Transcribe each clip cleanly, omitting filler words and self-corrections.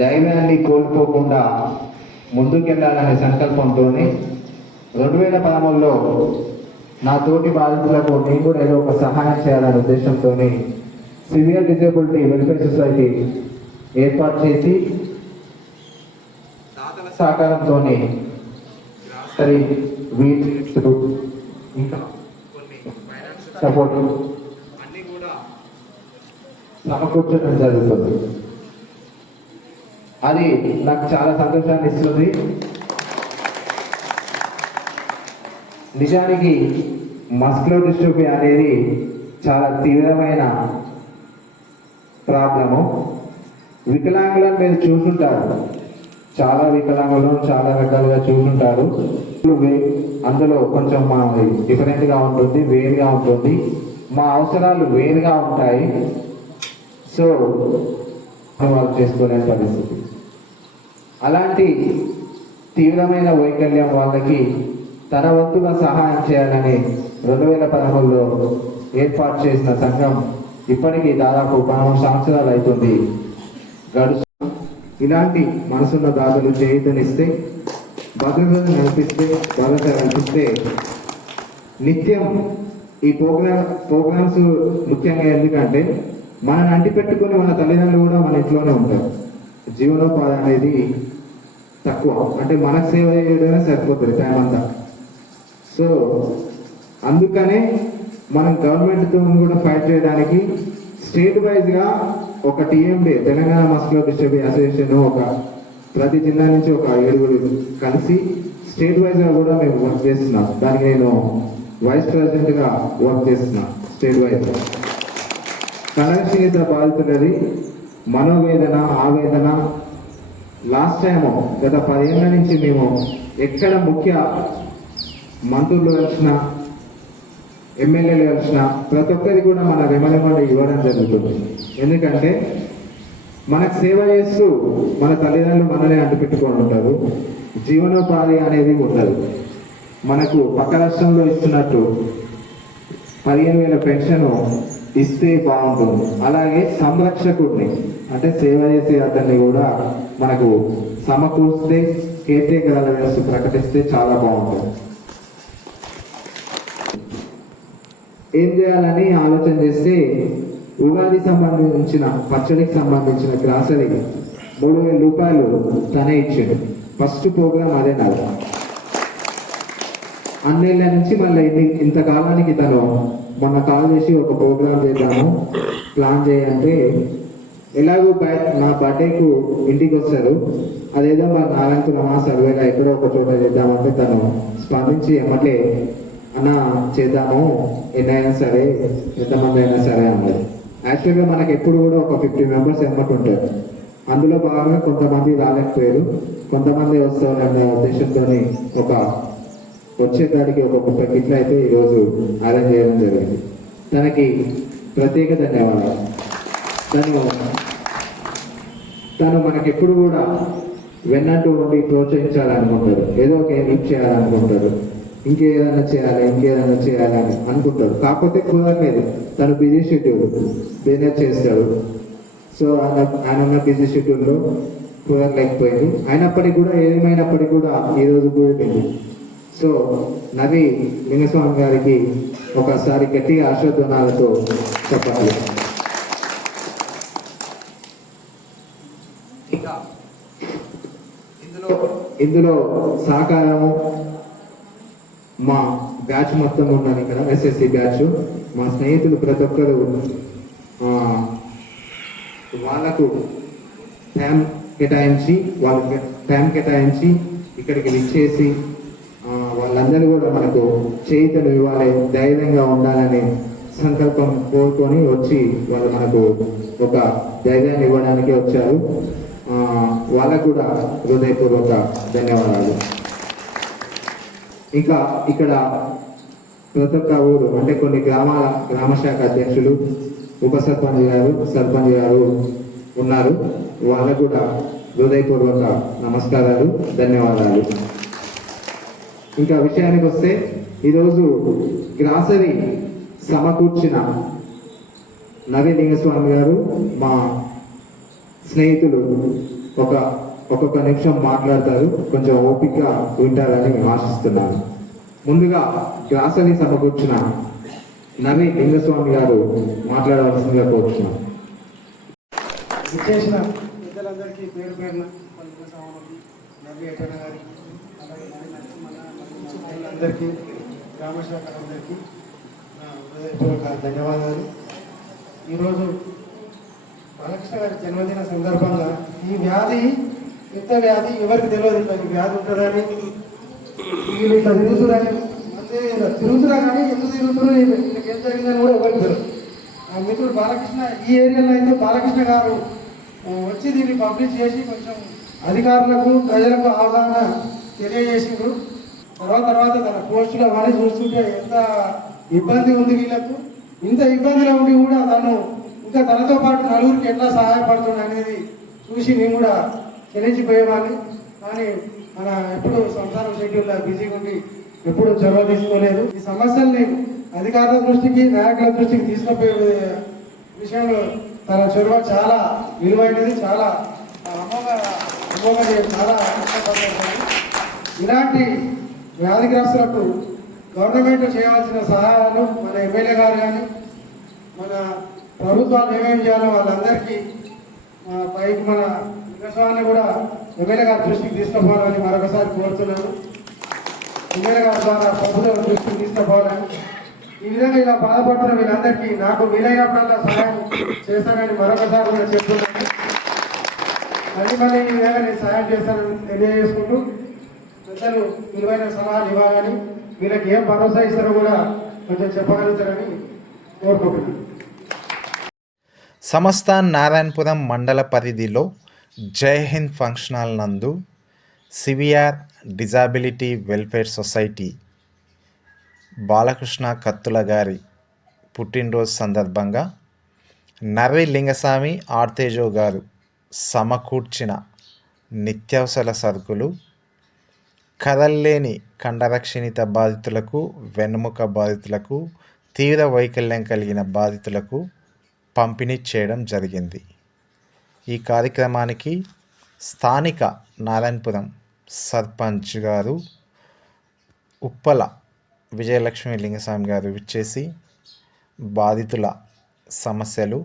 ధైర్యాన్ని కోల్పోకుండా ముందుకెళ్లాలనే సంకల్పంతో 2013లో నా తోటి బాధితులకు నేను కూడా ఏదో ఒక సహాయం చేయాలనే ఉద్దేశంతో సివియర్ డిజేబిలిటీ వెల్ఫేర్ సొసైటీ ఏర్పాటు చేసి దాతల సహకారంతో గ్రాసరీ వీట్ ఇంకా కొన్ని ఫైనాన్షియల్ సపోర్ట్ అన్నీ కూడా సమకూర్చడం జరుగుతుంది. అది నాకు చాలా సంతోషాన్ని ఇస్తుంది. నిజానికి మస్కులర్ డిస్ట్రోఫీ అనేది చాలా తీవ్రమైన ప్రాబ్లము. వికలాంగులను మీరు చూసుంటారు, చాలా వికలాంగులను చాలా రకాలుగా చూసుంటారు. అందులో కొంచెం మాది డిఫరెంట్గా ఉంటుంది, వేరుగా ఉంటుంది, మా అవసరాలు వేరుగా ఉంటాయి. సో వాళ్ళు చేసుకోలేని పరిస్థితి. అలాంటి తీవ్రమైన వైకల్యం వాళ్ళకి తన వంతుగా సహాయం చేయాలని 2013లో ఏర్పాటు చేసిన సంఘం ఇప్పటికీ దాదాపు 13 సంవత్సరాలు అవుతుంది గడుస్తూ. ఇలాంటి మనసున్న దాతలు చేయుతనిస్తే, భద్రతను కల్పిస్తే నిత్యం ఈ ప్రోగ్రామ్స్ ముఖ్యంగా ఎందుకంటే మనని అంటిపెట్టుకుని మన తల్లిదండ్రులు కూడా మన ఇంట్లోనే ఉంటారు. జీవనోపాధి అనేది తక్కువ, అంటే మనకు సేవ చేయడమే సరిపోతుంది టైం అంతా. సో అందుకనే మనం గవర్నమెంట్తో కూడా ఫైట్ చేయడానికి స్టేట్ వైజ్గా ఒక టీఎండే తెలంగాణ మస్కులర్ డిస్ట్రోఫీ అసోసియేషన్ ఒక ప్రతి జిల్లా నుంచి ఒక 7 కలిసి స్టేట్ వైజ్గా కూడా మేము వర్క్ చేస్తున్నాం. దానికి నేను వైస్ ప్రెసిడెంట్గా వర్క్ చేస్తున్నాను స్టేట్ వైజ్గా. కళాక్షీత బాధితులది మనోవేదన, ఆవేదన. లాస్ట్ టైము గత 10 ఏళ్ళ నుంచి మేము ఎక్కడ ముఖ్య మంత్రులు కలిసిన, ఎమ్మెల్యేలు కలిసిన ప్రతి ఒక్కరి కూడా మన రెమరెమలు ఇవ్వడం జరుగుతుంది. ఎందుకంటే మనకు సేవ చేస్తూ మన తల్లిదండ్రులు మననే అంటుపెట్టుకొని ఉంటారు. జీవనోపాధి అనేది ఉండదు. మనకు పక్క రాష్ట్రంలో ఇస్తున్నట్టు 15,000 పెన్షన్ ఇస్తే బాగుంటుంది. అలాగే సంరక్షకుడిని అంటే సేవ చేసే అతన్ని కూడా మనకు సమకూర్స్తే కేర్టేకర్ వ్యవస్థ ప్రకటిస్తే చాలా బాగుంటుంది. ఏం చేయాలని ఆలోచన చేస్తే ఉగాది సంబంధించిన పచ్చడికి సంబంధించిన గ్రాసరీ 3,000 రూపాయలు తనే ఇచ్చాడు. ఫస్ట్ ప్రోగ్రామ్ అదే నాకు. అన్నేళ్ళ నుంచి మళ్ళీ ఇంతకాలానికి తను మొన్న కాల్ చేసి ఒక ప్రోగ్రామ్ చేద్దాము ప్లాన్ చేయంటే, ఎలాగో నా బర్త్డేకు ఇంటికి వస్తారు, అదేదో మా నారాయణపురమా సర్వేగా ఎక్కడో ఒక చోట చేద్దామంటే తను స్పందించి ఎమ్మటే అన్న చేద్దాము, ఎన్నైనా సరే ఎంతమంది అయినా సరే అన్నది. యాక్చువల్గా మనకి ఎప్పుడు కూడా ఒక 50 మెంబర్స్ ఎమ్మకుంటారు. అందులో భాగంగా కొంతమంది రాలేకపోయారు, కొంతమంది వస్తారనే ఉద్దేశంతో ఒక వచ్చేదానికి ఒక 30 కిట్లు అయితే ఈరోజు అరేంజ్ చేయడం జరిగింది. తనకి ప్రత్యేక ధన్యవాదాలు. తను మనకెప్పుడు కూడా వెన్నట్టు ఉండి ప్రోత్సహించాలనుకుంటారు, ఏదో ఒక హెల్ప్ చేయాలనుకుంటారు, ఇంకేదైనా చేయాలని అనుకుంటారు. కాకపోతే కుదరలేదు, తను బిజీ షెడ్యూల్ బిజినెస్ చేస్తాడు. సో ఆయన ఉన్న బిజీ షెడ్యూల్లో కుదరలేకపోయింది. అయినప్పటికీ కూడా ఏమైనప్పటికీ కూడా ఈరోజు కుదిరింది. సో నవి లింగస్వామి గారికి ఒకసారి గట్టిగా ఆశీర్వాదాలతో చెప్పాలి. ఇంకా ఇందులో సహకారము మా బ్యాచ్ మొత్తం ఉన్నాను ఇక్కడ, ఎస్ఎస్సి బ్యాచ్. మా స్నేహితులు ప్రతి ఒక్కరు వాళ్ళకు టైం కేటాయించి ఇక్కడికి విచ్చేసి వాళ్ళందరూ కూడా మనకు చేతులు ఇవ్వాలి, ధైర్యంగా ఉండాలనే సంకల్పం కోరుకొని వచ్చి వాళ్ళు మనకు ఒక ధైర్యాన్ని ఇవ్వడానికి వచ్చారు. వాళ్ళకు కూడా హృదయపూర్వక ధన్యవాదాలు. ఇంకా ఇక్కడ ప్రతి ఒక్క ఊరు అంటే కొన్ని గ్రామ శాఖ అధ్యక్షులు, ఉప సర్పంచ్ గారు, సర్పంచ్ గారు ఉన్నారు. వాళ్ళకు కూడా హృదయపూర్వక నమస్కారాలు, ధన్యవాదాలు. ఇంకా విషయానికి వస్తే ఈరోజు గ్రాసరీ సమకూర్చిన నవీ లింగస్వామి గారు, మా స్నేహితులు ఒక్కొక్క నిమిషం మాట్లాడతారు. కొంచెం ఓపిక వింటారని ఆశిస్తున్నాను. ముందుగా గ్లాసని సమకూర్చిన నవి లింగస్వామి గారు మాట్లాడవలసిందిగా కోరుతున్నాను. విచ్చేసిన పెద్దలందరికీ పేరు పేరున లింగస్వామి నవి ఎటన్న గారికి, అలాగే అందరికీ, గ్రామశాఖలందరికీ నా హృదయపూర్వక ధన్యవాదాలు. ఈరోజు బాలకృష్ణ గారి జన్మదిన సందర్భంగా ఈ వ్యాధి పెద్ద వ్యాధి ఎవరికి తెలియదు. ఇట్లా ఈ వ్యాధి ఉంటుందని, వీళ్ళు ఇట్లా తిరుగుతురని, అంటే తిరుగుతురా కానీ ఎందుకు తిరుగుతున్నారు, వీళ్ళకి ఏం జరిగిందని కూడా ఎవరికి తెలియదు. నా మిత్రుడు బాలకృష్ణ ఈ ఏరియాలో అయితే బాలకృష్ణ గారు వచ్చి దీన్ని పబ్లిష్ చేసి కొంచెం అధికారులకు ప్రజలకు అవగాహన తెలియజేసిండ్రు. తర్వాత తన పోస్టులు అవన్నీ చూస్తుంటే ఎంత ఇబ్బంది ఉంది వీళ్ళకు. ఇంత ఇబ్బందిలో ఉండి కూడా తను ఇంకా తనతో పాటు నలుగురికి ఎట్లా సహాయపడుతుంది అనేది చూసి నేను కూడా చెల్లించిపోయేవాడిని. కానీ మన ఎప్పుడు సంసారం షెడ్యూల్లో బిజీగా ఉండి ఎప్పుడు చొరవ తీసుకోలేదు. ఈ సమస్యల్ని అధికారుల దృష్టికి, నాయకుల దృష్టికి తీసుకుపోయే విషయంలో తన చొరవ చాలా విలువైనది, చాలా చాలా కష్టపడుతుంది. ఇలాంటి వ్యాధిగ్రస్తులకు గవర్నమెంట్ చేయవలసిన సహాయాలు మన ఎమ్మెల్యే గారు కానీ మన ప్రభుత్వాలు ఏమేమి చేయాలో వాళ్ళందరికీ పైకి మన లింగస్వామిని కూడా ఎమ్మెల్యే గారి దృష్టికి తీసుకుపోవాలని మరొకసారి కోరుతున్నాను. ఎమ్మెల్యే గారి ద్వారా ప్రభుత్వం దృష్టికి తీసుకుపోవాలని, ఈ విధంగా ఇలా బాధపడుతున్న వీళ్ళందరికీ నాకు వీలైనప్పుడల్లా సహాయం చేస్తానని మరొకసారి కూడా చెప్తున్నాను. మళ్ళీ ఈ విధంగా నేను సహాయం చేస్తానని తెలియజేసుకుంటూ, పెద్దలు విలువైన సలహాలు ఇవ్వాలని, వీళ్ళకి ఏం భరోసా ఇస్తారో కూడా కొంచెం చెప్పగలుగుతారని కోరుకుంటున్నాను. సమస్త నారాయణపురం మండల పరిధిలో జై హింద్ ఫంక్షన్ హాల్ నందు CVR disability welfare society Balakrishna కత్తుల గారి పుట్టినరోజు సందర్భంగా నర్రి లింగస్వామి ఆర్తేజో గారు సమకూర్చిన నిత్యావసర సరుకులు కదల్లేని కండరక్షీణిత బాధితులకు, వెన్నుముక బాధితులకు, తీవ్ర వైకల్యం కలిగిన బాధితులకు పంపిణీ చేయడం జరిగింది. ఈ కార్యక్రమానికి స్థానిక నారాయణపురం సర్పంచ్ గారు ఉప్పల విజయలక్ష్మి లింగస్వామి గారు విచ్చేసి బాధితుల సమస్యలు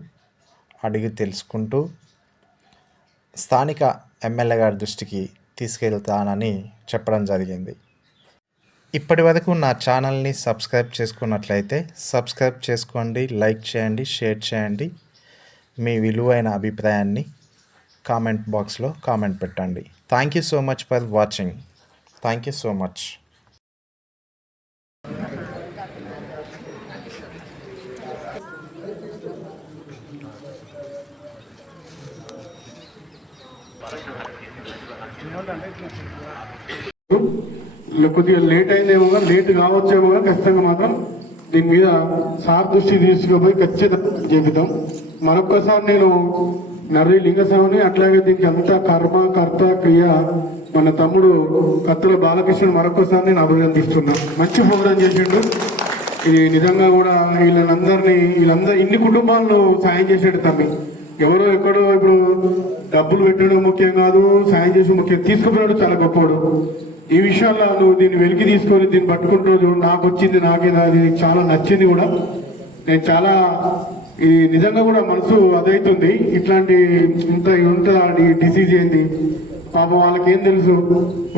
అడిగి తెలుసుకుంటూ స్థానిక ఎమ్మెల్యే గారి దృష్టికి తీసుకెళ్తానని చెప్పడం జరిగింది. ఇప్పటి వరకు నా ఛానల్ని సబ్స్క్రైబ్ చేసుకున్నట్లయితే సబ్స్క్రైబ్ చేసుకోండి, లైక్ చేయండి, షేర్ చేయండి. మీ విలువైన అభిప్రాయాన్ని కామెంట్ బాక్స్లో కామెంట్ పెట్టండి. Thank you so much for watching. Thank you so much. కొద్దిగా లేట్ అయిందేమో, లేట్ కావచ్చేమో, ఖచ్చితంగా మాత్రం దీని మీద సార్ దృష్టి తీసుకుపోయి ఖచ్చితంగా చెబుతాం. మరొక్కసారి నేను నర్రి లింగస్వామిని, అట్లాగే దీనికి అంతా కర్త క్రియ మన తమ్ముడు కత్తుల బాలకృష్ణ మరొక్కసారి నేను అభినందిస్తున్నా. మంచి ప్రోగ్రాం చేసిండు. ఇది నిజంగా కూడా వీళ్ళందరూ ఇన్ని కుటుంబాలను సాయం చేసేడు తమ్మి. ఎవరో ఎక్కడో ఇప్పుడు డబ్బులు పెట్టడం ముఖ్యం కాదు, సాయం చేసి ముఖ్యం. తీసుకుపోయాడు చాలా గొప్పవాడు. ఈ విషయాల్లో నువ్వు దీన్ని వెలికి తీసుకొని దీన్ని పట్టుకుంటూ నాకు వచ్చింది, నాది చాలా నచ్చింది కూడా. నేను చాలా ఇది నిజంగా కూడా మనసు అదైతుంది. ఇట్లాంటి ఉంటుంది డిసీజ్ ఏంది పాపం వాళ్ళకి ఏం తెలుసు,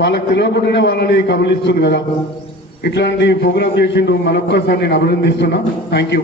వాళ్ళకి తెలియకుండానే వాళ్ళని కబలిస్తుంది కదా. ఇట్లాంటి ప్రోగ్రామ్ చేసిండు. మరొక్కసారి నేను అభినందిస్తున్నా. Thank you.